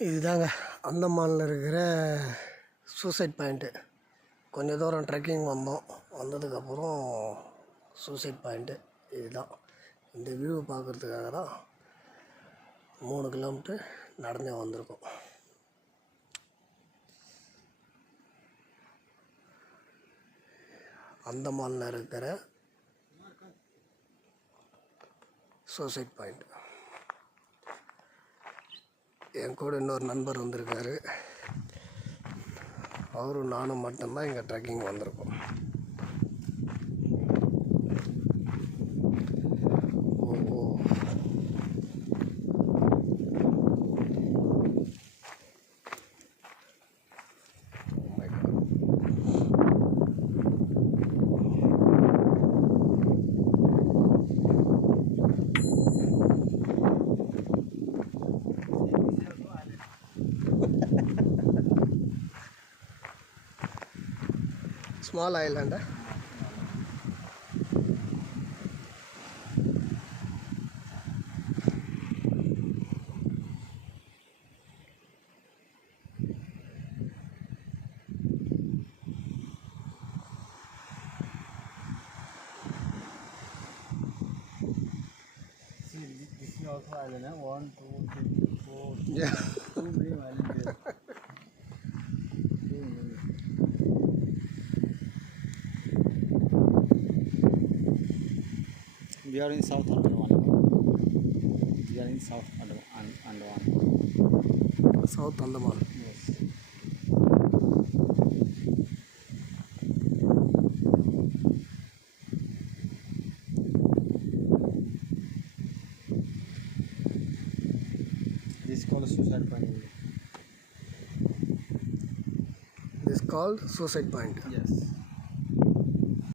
இதுதாங்க அந்தமானில் இருக்கிற சூசைட் பாயிண்ட்டு. கொஞ்சம் தூரம் ட்ரெக்கிங் வந்ததுக்கப்புறம் சூசைட் பாயிண்ட்டு இதுதான். இந்த வியூவை பார்க்குறதுக்காக தான் 3 கிலோமீட்டர் நடந்தே வந்திருக்கோம். அந்தமானில் இருக்கிற சூசைட் பாயிண்ட். என் கூட இன்னொரு நண்பர் வந்திருக்காரு. அவரும் நானும் மட்டும்தான் இங்கே ட்ரெக்கிங் வந்திருக்கோம். Small island. See, this is also island. 1, 2, 3, 4. Yeah. 2 main island there. We are in South Andaman. We are in South Andaman. South Andaman. Yes. This is called a suicide point. This is called Suicide Point. Yes.